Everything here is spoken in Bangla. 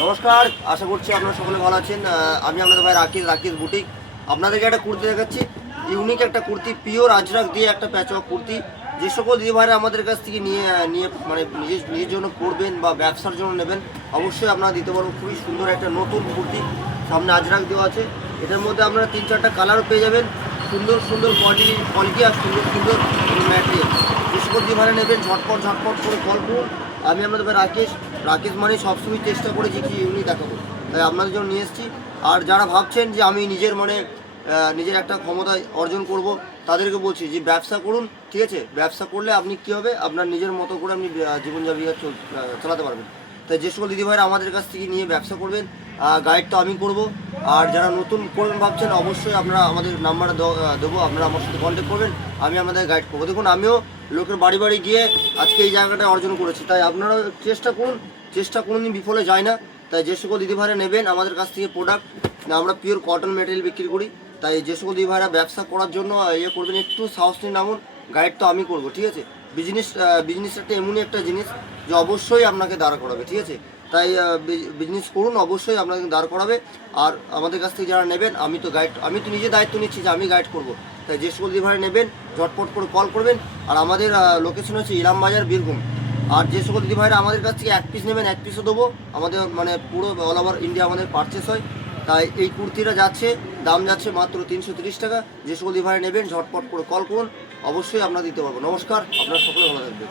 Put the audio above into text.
নমস্কার, আশা করছি আপনারা সকলে ভালো আছেন। আমি আপনাদের ভাই রাকেশ বুটিক। আপনাদেরকে একটা কুর্তি দেখাচ্ছি, ইউনিক একটা কুর্তি, পিওর আজরাক দিয়ে একটা প্যাচওয়ার্ক কুর্তি। যে সকল দিদি ভাইরা আমাদের কাছ থেকে নিয়ে নিয়ে মানে নিজের জন্য পরবেন বা ব্যবসার জন্য নেবেন, অবশ্যই আপনারা দিতে পারবো। খুবই সুন্দর একটা নতুন কুর্তি, সামনে আজরাক দেওয়া আছে। এটার মধ্যে আপনারা 3-4টা কালারও পেয়ে যাবেন। সুন্দর সুন্দর কোয়ালিটি আর সুন্দর সুন্দর ম্যাটেরিয়াল। যে সকল দিদি ভাইরা নেবেন ঝটপট করে কল করুন। আমি আপনাদের ভাই রাকেশ মানে সবসময় চেষ্টা করেছি কি ইউনিক দেখাবো, তাই আপনাদের জন্য নিয়ে এসেছি। আর যারা ভাবছেন যে আমি নিজের একটা ক্ষমতা অর্জন করব, তাদেরকে বলছি যে ব্যবসা করুন। ঠিক আছে, ব্যবসা করলে আপনি কী হবে, আপনার নিজের মতো করে আপনি জীবনযাপন চালাতে পারবেন। তাই যে সকল দিদিভাইরা আমাদের কাছ থেকে নিয়ে ব্যবসা করবেন, গাইড তো আমি করব। আর যারা নতুন করবেন ভাবছেন, অবশ্যই আপনারা আমাদের নাম্বার দেবো, আপনারা আমার সাথে কন্ট্যাক্ট করবেন, আমি আপনাদের গাইড করবো। দেখুন, আমিও লোকের বাড়ি বাড়ি গিয়ে আজকে এই জায়গাটা অর্জন করেছি। তাই আপনারা চেষ্টা কোনোদিন বিফলে যায় না। তাই যে সকল দিদিভাইরা নেবেন আমাদের কাছ থেকে প্রোডাক্ট, আমরা পিওর কটন মেটেরিয়াল বিক্রি করি। তাই যে সকল দিদিভাইরা ব্যবসা করার জন্য করবেন, একটু সাহস নিয়ে নামুন, গাইড তো আমি করবো। ঠিক আছে, বিজনেস একটা এমনই একটা জিনিস যে অবশ্যই আপনাকে দাঁড় করাবে। ঠিক আছে, তাই বিজনেস করুন, অবশ্যই আপনাকে দাঁড় করাবে। আর আমাদের কাছ থেকে যারা নেবেন, আমি তো নিজে দায়িত্ব নিচ্ছি যে আমি গাইড করব। তাই যে সকল দিদিভাইরা নেবেন ঝটপট করে কল করবেন। আর আমাদের লোকেশন হচ্ছে ইলামবাজার, বীরভূম। আর যে সকল দিদিভাইরা আমাদের কাছ থেকে 1 পিস নেবেন, 1 পিসও দেবো। আমাদের মানে পুরো অল ওভার ইন্ডিয়া আমাদের পারচেস হয়। তাই এই কুর্তিটা দাম যাচ্ছে মাত্র 330 টাকা। যে সকল দিদিভাইরা নেবেন ঝটপট করে কল করুন, অবশ্যই আপনারা দিতে পারবো। নমস্কার, আপনারা সকলে ভালো থাকবেন।